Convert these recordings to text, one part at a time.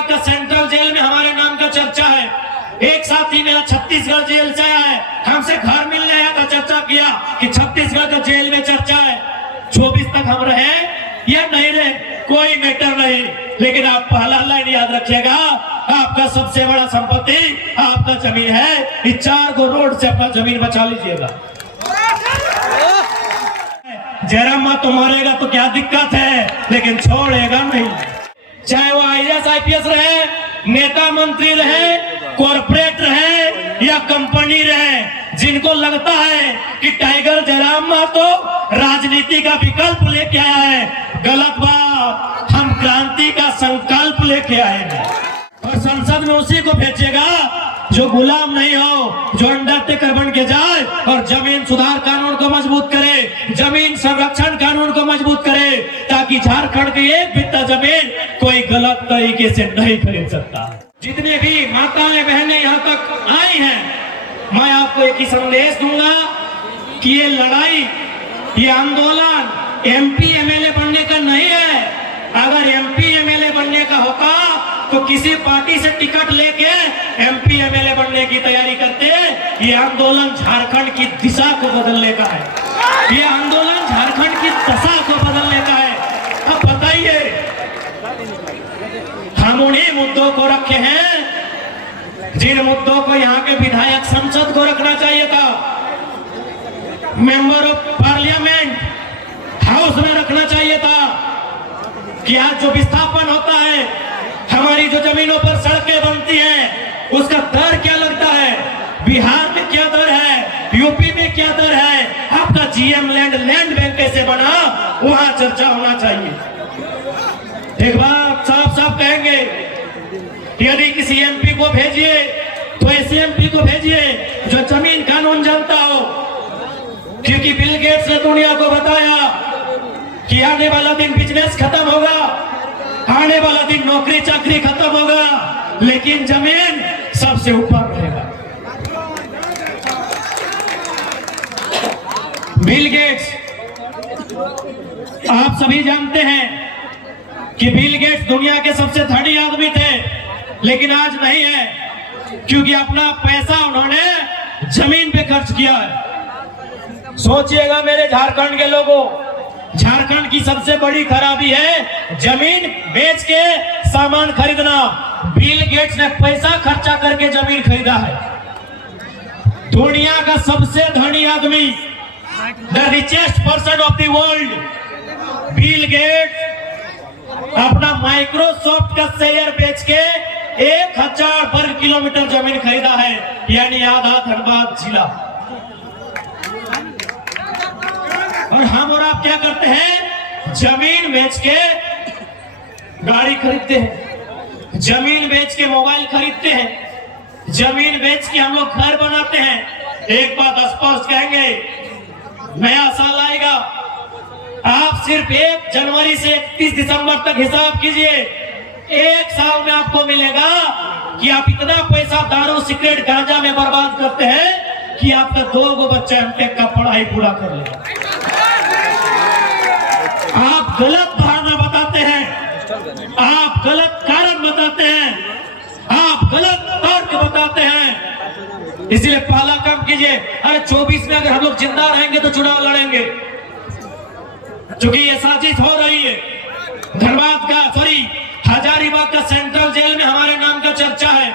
हजारीबाग का central jail में हमारे नाम का चर्चा है। एक साथी मेरा छत्तीसगढ़ जेल से आया है, हमसे घर मिलने आया था, चर्चा किया कि छत्तीसगढ़ का जेल में चर्चा है। 24 तक हम रहे या नहीं रहे कोई मैटर नहीं, लेकिन आप पहला लाइन याद रखिएगा, आपका सबसे बड़ा संपत्ति आपका जमीन है। इस 4 गो रोड से अपना जमीन बचा लीजिएगा। जयराम माँ तो मारेगा तो क्या दिक्कत है, लेकिन छोड़ेगा नहीं। चाहे वो IAS IPS रहे, नेता मंत्री रहे, कॉर्पोरेट रहे या कंपनी रहे, जिनको लगता है कि टाइगर जयराम माँ तो राजनीति का विकल्प लेके आया है, गलत बात। हम क्रांति का संकल्प लेके आए हैं और संसद में उसी को भेजिएगा जो गुलाम नहीं हो, जो अंडरटेकर बन के जाए और जमीन सुधार कानून को मजबूत करे, जमीन संरक्षण कानून को मजबूत करे, ताकि झारखंड की एक बित्ता जमीन कोई गलत तरीके से नहीं खरीद सकता। जितने भी माताएं बहनें यहाँ तक आई हैं, मैं आपको एक ही संदेश दूंगा कि ये लड़ाई, ये आंदोलन MP MLA बनने का नहीं है। अगर MP MLA बनने का होता तो किसी पार्टी से टिकट लेके MP MLA बनने की तैयारी करते। ये आंदोलन झारखंड की दिशा को बदलने का है, ये आंदोलन झारखंड की दशा को बदलने का है। अब बताइए, हम उन्हीं मुद्दों को रखे हैं जिन मुद्दों को यहाँ के विधायक संसद को रखना चाहिए था, मेंबर ऑफ पार्लियामेंट हाउस में रखना चाहिए था। कि आज जो विस्थापन होता है, हमारी जो जमीनों पर सड़कें बनती हैं, उसका दर क्या लगता है, बिहार में क्या दर है, यूपी में क्या दर है, आपका GM लैंड बैंक कैसे बना, वहां चर्चा होना चाहिए। एक बात साफ साफ कहेंगे, यदि किसी MP को भेजिए तो ऐसे MP को भेजिए जो जमीन कानून जानता हो, क्योंकि बिल गेट्स ने दुनिया को बताया कि आने वाला दिन बिजनेस खत्म होगा, आने वाला दिन नौकरी चाकरी खत्म होगा, लेकिन जमीन सबसे ऊपर रहेगा। बिल गेट्स, आप सभी जानते हैं कि बिल गेट्स दुनिया के सबसे धनी आदमी थे, लेकिन आज नहीं है, क्योंकि अपना पैसा उन्होंने जमीन पे खर्च किया है। सोचिएगा मेरे झारखंड के लोगों, झारखंड की सबसे बड़ी खराबी है जमीन बेच के सामान खरीदना। बिल गेट्स ने पैसा खर्चा करके जमीन खरीदा है। दुनिया का सबसे धनी आदमी, the richest person of the world, Bill Gates अपना माइक्रोसॉफ्ट का शेयर बेच के 1000 वर्ग किलोमीटर जमीन खरीदा है, यानी आधा धनबाद जिला। और हम और आप क्या करते हैं, जमीन बेच के गाड़ी खरीदते हैं, जमीन बेच के मोबाइल खरीदते हैं, जमीन बेच के हम लोग घर बनाते हैं। एक बात स्पष्ट कहेंगे, नया साल आएगा, आप सिर्फ 1 जनवरी से 31 दिसंबर तक हिसाब कीजिए, 1 साल में आपको मिलेगा कि आप इतना पैसा दारू सिगरेट गांजा में बर्बाद करते हैं कि आपका 2 गो बच्चा M.Tech का पढ़ाई पूरा कर लेगा। आप गलत बहाना बताते हैं, आप गलत कारण बताते हैं, आप गलत तर्क बताते हैं। इसलिए पहला काम कीजिए, अरे 24 में अगर हम लोग जिंदा रहेंगे तो चुनाव लड़ेंगे, क्योंकि ये साजिश हो रही है। धनबाद का हजारीबाग का सेंट्रल जेल में हमारे नाम का चर्चा है।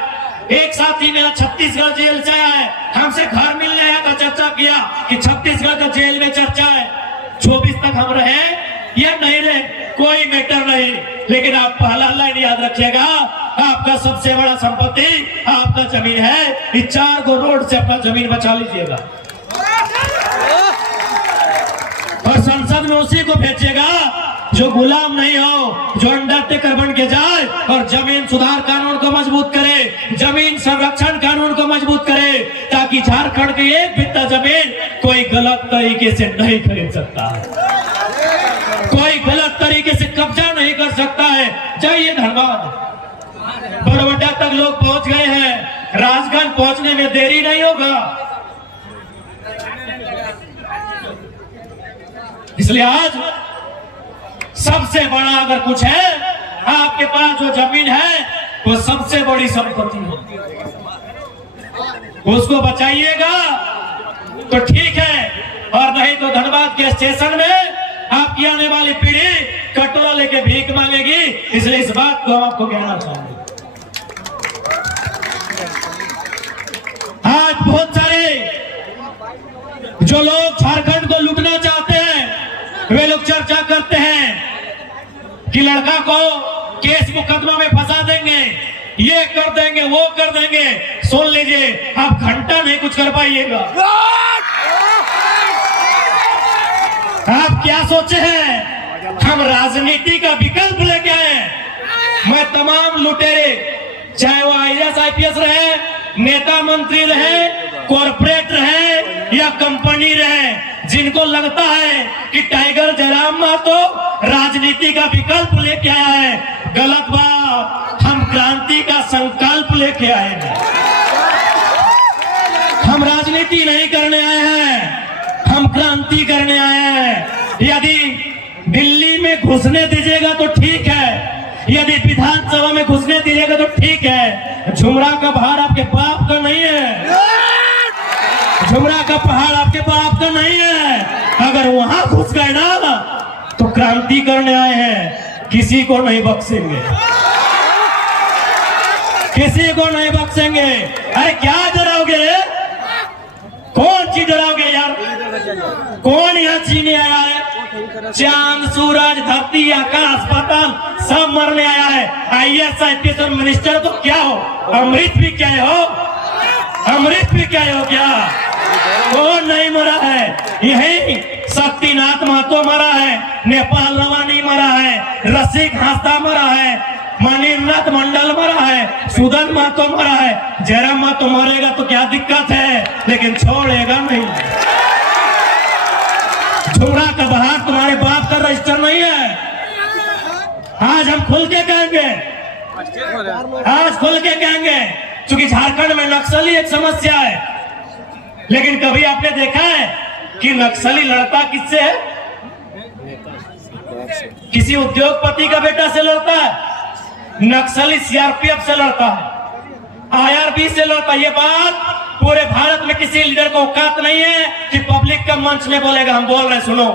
एक साथी मेरा छत्तीसगढ़ जेल से आया है, हमसे घर मिलने आया था, चर्चा किया कि छत्तीसगढ़ का जेल में चर्चा है। 24 तक हम रहे या नहीं रहे कोई मैटर नहीं, लेकिन आप पहला लाइन याद रखिएगा, आपका सबसे बड़ा संपत्ति आपका जमीन है। इस 4 गो रोड से अपना जमीन बचा लीजिएगा और संसद में उसी को भेजिएगा जो गुलाम नहीं हो, जो अंडरटेकर बन के जाए और जमीन सुधार कानून को मजबूत करे, जमीन संरक्षण कानून को मजबूत करे, ताकि झारखंड की एक बित्ता जमीन कोई गलत तरीके से नहीं खरीद सकता है, कोई गलत तरीके से कब्जा नहीं कर सकता है। जाइए धनबाद, बरवड्डा तक लोग पहुंच गए हैं, राजगंज पहुंचने में देरी नहीं होगा। इसलिए आज सबसे बड़ा अगर कुछ है, आपके पास जो जमीन है वो सबसे बड़ी संपत्ति है। उसको बचाइएगा तो ठीक है, और नहीं तो धनबाद के स्टेशन में आपकी आने वाली पीढ़ी कटोरा लेके भीख मांगेगी। इसलिए इस बात को हम आपको कहना चाहेंगे। आज बहुत सारे जो लोग झारखंड को लूटना चाहते हैं वे लोग चर्चा करते हैं कि लड़का को केस मुकदमा में फंसा देंगे, ये कर देंगे, वो कर देंगे। सुन लीजिए, आप घंटा नहीं कुछ कर पाइएगा। आप क्या सोचे हैं हम राजनीति का विकल्प लेके आए? मैं तमाम लुटेरे, चाहे वो IAS IPS रहे, नेता मंत्री रहे, कॉर्पोरेट रहे या कंपनी रहे, जिनको लगता है कि टाइगर जयराम महतो राजनीति का विकल्प लेके आया है, गलत बात। हम क्रांति का संकल्प लेके आए हैं। हम राजनीति नहीं करने आए हैं, हम क्रांति करने आए हैं। यदि दिल्ली में घुसने दीजिएगा तो ठीक है, यदि विधानसभा में घुसने दीजिएगा तो ठीक है। झुमरा का पहाड़ आपके बाप का नहीं है, झुमरा का पहाड़ आपके बाप का नहीं है। अगर वहां घुस गए ना तो क्रांति करने आए हैं, किसी को नहीं बख्शेंगे, किसी को नहीं बख्शेंगे। अरे क्या डराओगे? कौन चीज डराओगे यार? कौन यहाँ जीने आया है? चांद, सूरज, धरती, आकाश, पाताल सब मरने आया है। IAS IPS और मिनिस्टर तो क्या हो? अमृत भी क्या हो? अमृत भी क्या हो क्या? कौन नहीं मरा है? यही शक्तिनाथ महतो मरा है, नेपाल रवानी मरा है, रसिक हास्ता मरा है, मणिनाथ मंडल मरा है, सुदन महतो मरा है। जयराम महतो मरेगा तो क्या दिक्कत है, लेकिन छोड़ेगा नहीं। झुमरा का बहार तुम्हारे बाप का रजिस्टर नहीं है। आज हम खुल के कहेंगे, आज खुल के कहेंगे, क्योंकि झारखंड में नक्सली एक समस्या है। लेकिन कभी आपने देखा है कि नक्सली लड़ता किससे है? किसी उद्योगपति का बेटा से लड़ता है। नक्सली CRPF से लड़ता है, IRB से लड़ता है। ये बात पूरे भारत में किसी लीडर को औकात नहीं है कि पब्लिक का मंच में बोलेगा। हम बोल रहे हैं, सुनो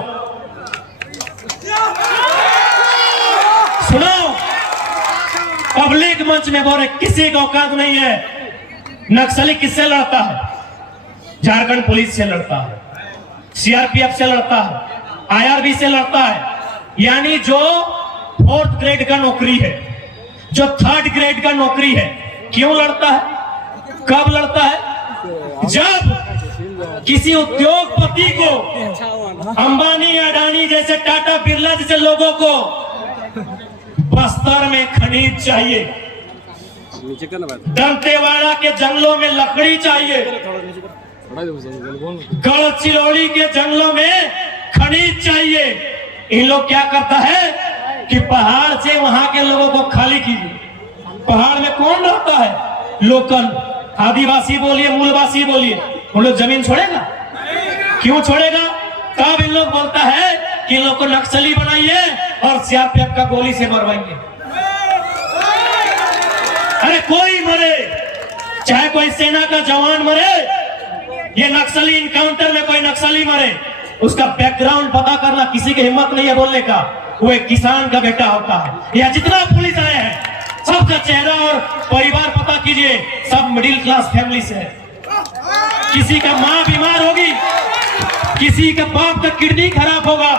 सुनो, पब्लिक मंच में बोल रहे, किसी का औकात नहीं है। नक्सली किससे लड़ता है? झारखंड पुलिस से लड़ता है, CRPF से लड़ता है, IRB से लड़ता है। यानी जो 4th ग्रेड का नौकरी है, जो 3rd ग्रेड का नौकरी है। क्यों लड़ता है? कब लड़ता है? जब किसी उद्योगपति को, अंबानी, अडानी जैसे, टाटा, बिरला जैसे लोगों को बस्तर में खनिज चाहिए, दंतेवाड़ा के जंगलों में लकड़ी चाहिए, गढ़चिरौली के जंगलों में खनिज चाहिए। इन लोग क्या करता है कि पहाड़ से वहां के लोगों को खाली कीजिए। पहाड़ में कौन रहता है? लोकल आदिवासी बोलिए, मूलवासी बोलिए, उन लोग जमीन छोड़ेगा? क्यों छोड़ेगा? तब इन लोग बोलता है कि इन लोग को नक्सली बनाइए और CRPF का गोली से मरवाइए। अरे कोई मरे, चाहे कोई सेना का जवान मरे, ये नक्सली इनकाउंटर में कोई नक्सली मरे, उसका बैकग्राउंड पता करना किसी की हिम्मत नहीं है बोलने का। वो एक किसान का बेटा होता है। या जितना पुलिस आए हैं सबका चेहरा और परिवार पता कीजिए, सब मिडिल क्लास फैमिली से है। किसी का माँ बीमार होगी, किसी का बाप का किडनी खराब होगा,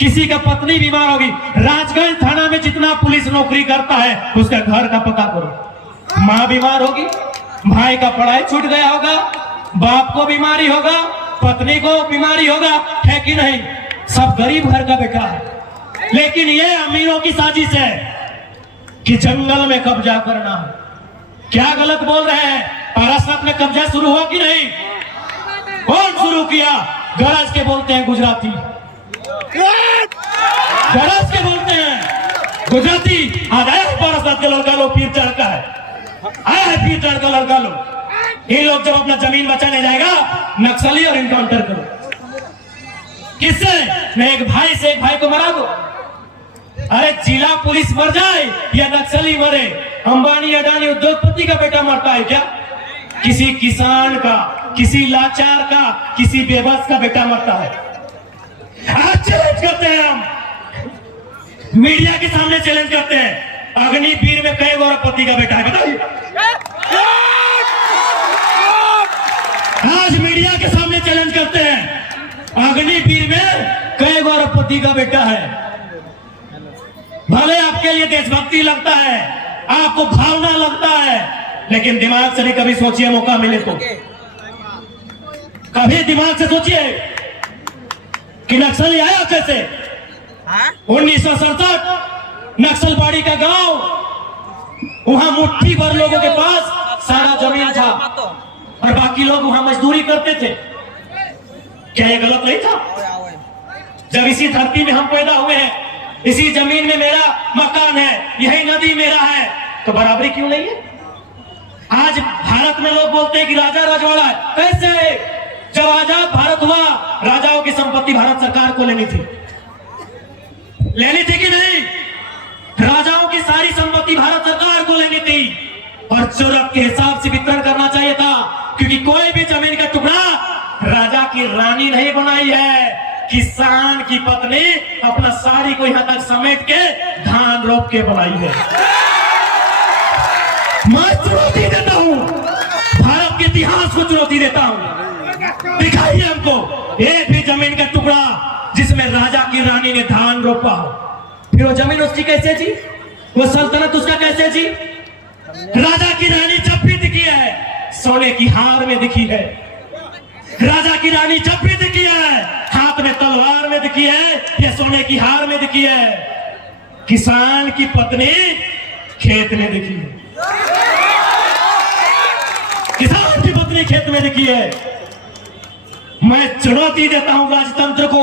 किसी का पत्नी बीमार होगी। राजगंज थाना में जितना पुलिस नौकरी करता है उसका घर का पता करो। माँ बीमार होगी, भाई का पढ़ाई छूट गया होगा, बाप को बीमारी होगा, पत्नी को बीमारी होगा, है कि नहीं? सब गरीब घर का बेटा है। लेकिन ये अमीरों की साजिश है कि जंगल में कब्जा करना है। क्या गलत बोल रहे हैं? पारासात में कब्जा शुरू हुआ कि नहीं? कौन शुरू किया? गरज के बोलते हैं गुजराती, गरज के बोलते हैं गुजराती। आज आया है पारासात के लड़का लोग, पीर चढ़ का है, आया है पीर चढ़ का लड़का लोग। ये लोग जब अपना जमीन बचाने जाएगा, नक्सली और इनकाउंटर करो। किससे? मैं एक भाई से एक भाई को मरा दो, अरे जिला पुलिस मर जाए या नक्सली मरे, अंबानी अडानी उद्योगपति का बेटा मरता है क्या? किसी किसान का, किसी लाचार का, किसी बेबस का बेटा मरता है। आज चैलेंज करते हैं, हम मीडिया के सामने चैलेंज करते हैं, अग्निवीर में कई गौरवपति का बेटा है, बताइए। आज मीडिया के सामने चैलेंज करते हैं, अग्निवीर में कई गौरवपति का बेटा है। भले आपके लिए देशभक्ति लगता है, आपको भावना लगता है, लेकिन दिमाग से नहीं कभी सोचिए, मौका मिले तो कभी दिमाग से सोचिए कि नक्सली आया कैसे। 1967 नक्सलबाड़ी का गांव, वहां मुट्ठी भर लोगों के पास सारा जमीन था और बाकी लोग वहां मजदूरी करते थे। क्या ये गलत नहीं था? जब इसी धरती में हम पैदा हुए हैं, इसी जमीन में मेरा मकान है, यही नदी मेरा है, तो बराबरी क्यों नहीं है? आज भारत में लोग बोलते हैं कि राजा रजवाड़ा है। कैसे? जब आजाद भारत हुआ, राजाओं की संपत्ति भारत सरकार को लेनी थी कि नहीं? राजाओं की सारी संपत्ति भारत सरकार को लेनी थी और जरूरत के हिसाब से वितरण करना चाहिए था, क्योंकि कोई भी जमीन का टुकड़ा राजा की रानी नहीं बनाई है, किसान की पत्नी अपना साड़ी को यहां तक समेट के धान रोप के बनाई है। मैं चुनौती देता हूं, भारत के इतिहास को चुनौती देता हूं, दिखाइए हमको एक भी जमीन का टुकड़ा जिसमें राजा की रानी ने धान रोपा हो। फिर वो जमीन उसकी कैसे जी? वो सल्तनत उसका कैसे जी? राजा की रानी जब भी दिखी है सोने की हार में दिखी है, राजा की रानी जब भी दिखी है हाथ में तलवार में दिखी है या सोने की हार में दिखी है। किसान की पत्नी खेत में दिखी है, किसान की पत्नी खेत में दिखी है। मैं चुनौती देता हूं राजतंत्र को,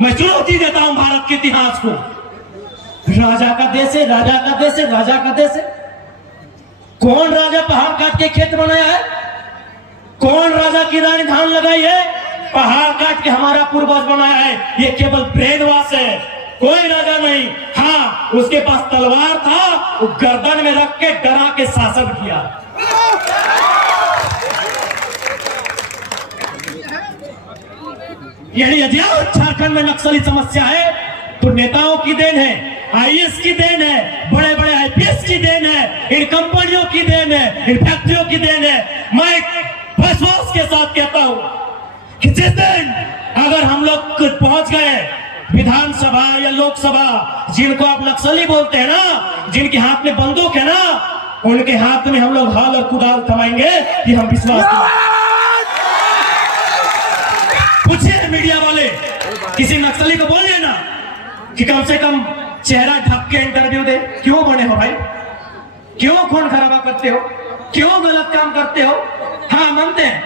मैं चुनौती देता हूं भारत के इतिहास को। राजा का देश है, राजा का देश है, राजा का देश है। कौन राजा पहाड़ काट के खेत बनाया है? कौन राजा की रानी धान लगाई है? पहाड़ काट के हमारा पूर्वज बनाया है। ये केवल ब्रेन वॉश है, कोई राजा नहीं। हाँ, उसके पास तलवार था, वो गर्दन में रख के डरा के शासन किया। यदि झारखंड में नक्सली समस्या है तो नेताओं की देन है, आईएएस की देन है, बड़े बड़े आईपीएस की देन है, इन कंपनियों की देन है, इन फैक्ट्रियों की देन है। मैं विश्वास के साथ कहता हूं कि जिस दिन अगर हम लोग पहुंच गए विधानसभा या लोकसभा, जिनको आप नक्सली बोलते हैं ना, जिनके हाथ में बंदूक है ना, उनके हाथ में हम लोग हाल और कुदाल थमाएंगे कि हम विश्वास। पूछिए मीडिया वाले, किसी नक्सली को बोलिए ना कि कम से कम चेहरा ढक के इंटरव्यू दे। क्यों बने हो भाई? क्यों खून खराबा करते हो? क्यों गलत काम करते हो? हाँ, मानते हैं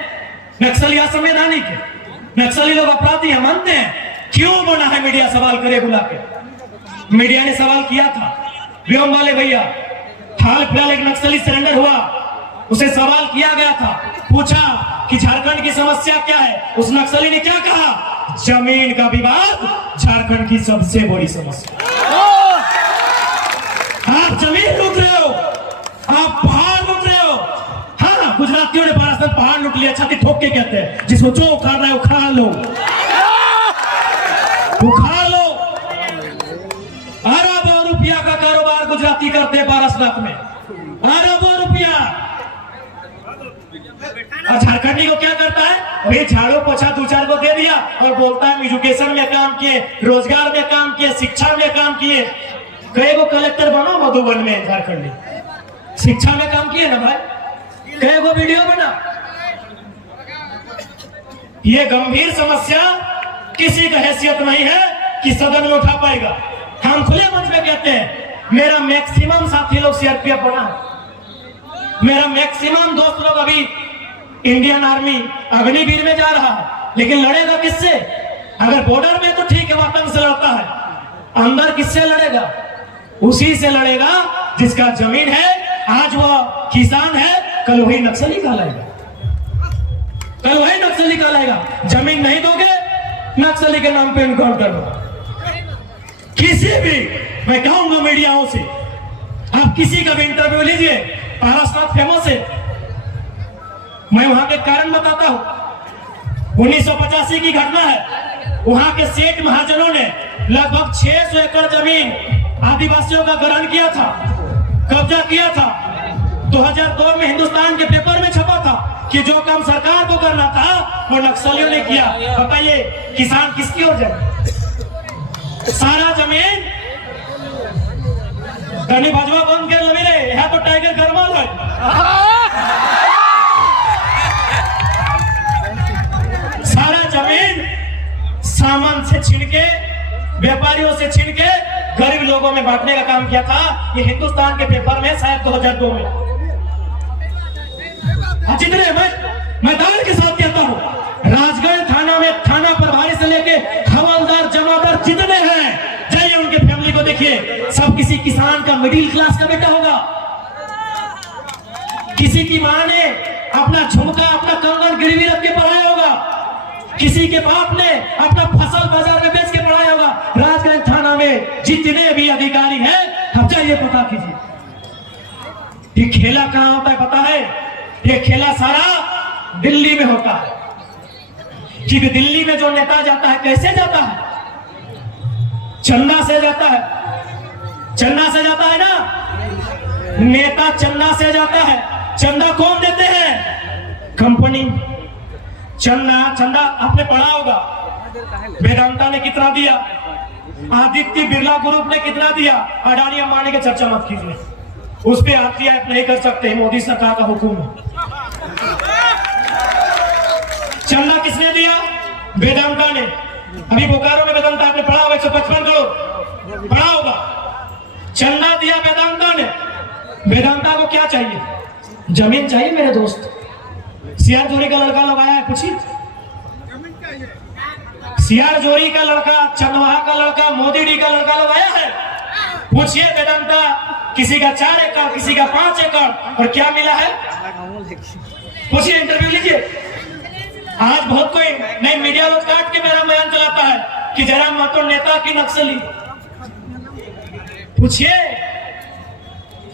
नक्सली असंवैधानिक है, नक्सली लोग अपराधी है, मानते हैं। क्यों बना है? मीडिया सवाल करे बुला के। मीडिया ने सवाल किया था, व्योम वाले भैया, हाल फिलहाल एक नक्सली सरेंडर हुआ, उसे सवाल किया गया था, पूछा कि झारखंड की समस्या क्या है? उस नक्सली ने क्या कहा? जमीन का विवाद झारखंड की सबसे बड़ी समस्या। आप जमीन लूट रहे हो, आप पहाड़ लूट रहे हो। हाँ, गुजरातियों ने पारासर पहाड़ लूट लिया, छाती ठोक के कहते हैं, जिसको जो उखाड़ना है उखाड़ लो, उखाड़ लो। अरबों रुपया का कारोबार गुजराती करते हैं पारसनाथ में, अरबों रुपया। और झारखंडी को क्या करता है? वही झाड़ू पोछा दो चार को दे दिया और बोलता है एजुकेशन में काम किए, रोजगार में काम किए, शिक्षा में काम किए। कई को कलेक्टर बनो मधुबन में, झारखंडी शिक्षा में काम किए ना भाई, कई को वीडियो बना। ये गंभीर समस्या किसी का हैसियत नहीं है कि सदन में उठा पाएगा। हम खुले मंच में कहते हैं, मेरा मैक्सिमम साथी लोग सीआरपीएफ बना, मेरा मैक्सिमम दोस्त लोग अभी इंडियन आर्मी अग्निवीर में जा रहा है, लेकिन लड़ेगा किससे? अगर बॉर्डर में तो ठीक है, वतन से लड़ता है, अंदर किससे लड़ेगा? उसी से लड़ेगा जिसका जमीन है। आज वह किसान है, कल वही नक्सली कहलाएगा, कल वही नक्सली कहलाएगा। जमीन नहीं दोगे, नक्सली के नाम पे इनकाउंटर होगा। किसी भी मैं कहूंगा मीडियाओं से, आप किसी का भी इंटरव्यू लीजिए, पारसनाथ फेमस है। मैं वहां के कारण बताता हूं। 1985 की घटना है। वहां के सेठ महाजनों ने लगभग 600 एकड़ जमीन आदिवासियों का ग्रहण किया था, कब्जा किया था। 2002 में हिंदुस्तान के पेपर में छपा था कि जो काम सरकार को करना था वो नक्सलियों ने किया। बताइए किसान किसकी ओर जाए? सारा जमीन धनी भाजपा बंद के लगे रहे, यहाँ तो टाइगर गरमाल है। सारा जमीन सामान से छीन के, व्यापारियों से छीन के गरीब लोगों में बांटने का काम किया था। ये हिंदुस्तान के पेपर में शायद 2002 में। जितने मैं दाल के साथ कहता हूँ, राजगढ़ थाना में थाना प्रभारी से लेके हवलदार जमादार जितने हैं, जाइए उनके फैमिली को देखिए, सब किसी किसान का मिडिल क्लास का बेटा होगा। किसी की मां ने अपना झुमका अपना कंगन गिरवी रख के पढ़ाया होगा, किसी के बाप ने अपना फसल बाजार में बेच के पढ़ाया होगा। राजगढ़ थाना में जितने भी अधिकारी हैं, आप जाइए पता कीजिए। ये खेला कहां होता है पता है? ये खेला सारा दिल्ली में होता है। कि दिल्ली में जो नेता जाता है कैसे जाता है? चंदा से जाता है। चंदा से जाता है ना, नेता चंदा से जाता है। चंदा कौन देते हैं? कंपनी। चंदा आपने पढ़ा होगा, वेदांता ने कितना दिया, आदित्य बिरला ग्रुप ने कितना दिया। अडानी अंबानी की चर्चा मत कीजिए, उस पर आप नहीं कर सकते, मोदी सरकार का हुक्म है। चंदा किसने दिया? वेदांता ने। अभी बोकारो में वेदांता आपने पढ़ा होगा, 155 करोड़ पढ़ा होगा। चंदा दिया वेदांता ने। वेदांता को क्या चाहिए? जमीन चाहिए मेरे दोस्त। सियार जोरी का लड़का लगाया है, पूछिए। सियार जोरी का लड़का, चंदवाहा का लड़का, मोदी डी का लड़का लगाया है। पूछिए वेदांता, किसी का 4 एकड़, किसी का 5 एकड़, और क्या मिला है? पूछिए, इंटरव्यू लीजिए। आज बहुत कोई नई मीडिया लोग काट के मेरा बयान चलाता है कि जयराम महतो नेता की नक्सली। पूछिए,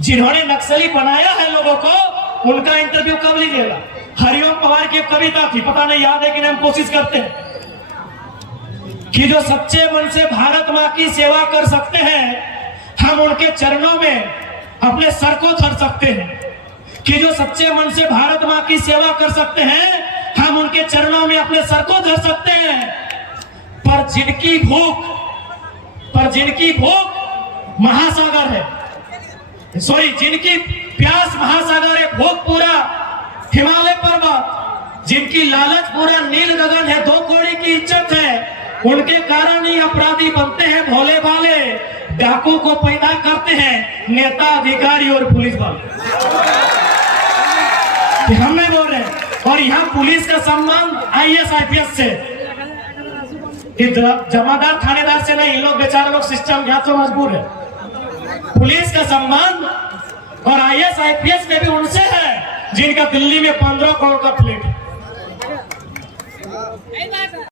जिन्होंने नक्सली बनाया है लोगों को, उनका इंटरव्यू कब लीजिएगा? हरिओम पवार की कविता थी, पता नहीं याद है कि नहीं, हम कोशिश करते हैं कि जो सच्चे मन से भारत माँ की सेवा कर सकते हैं, हम उनके चरणों में अपने सर को धर सकते हैं। कि जो सच्चे मन से भारत माँ की सेवा कर सकते हैं, हम उनके चरणों में अपने सर को धर सकते हैं। पर जिनकी भूख महासागर है, सॉरी, जिनकी प्यास महासागर है, भूख पूरा हिमालय पर्वत, जिनकी लालच पूरा नील गगन है, 2 कौड़ी की इज्जत है, उनके कारण ही अपराधी बनते हैं भोले भाले, डाकू को पैदा करते हैं नेता, अधिकारी और पुलिस वाले। हम नहीं बोल रहे। और यहाँ पुलिस का संबंध IAS IPS से, जमादार थानेदार से नहीं। इन लोग बेचारे लोग सिस्टम यहाँ तो मजबूर है। पुलिस का संबंध और IAS IPS में भी उनसे है जिनका दिल्ली में 15 करोड़ का फ्लैट है।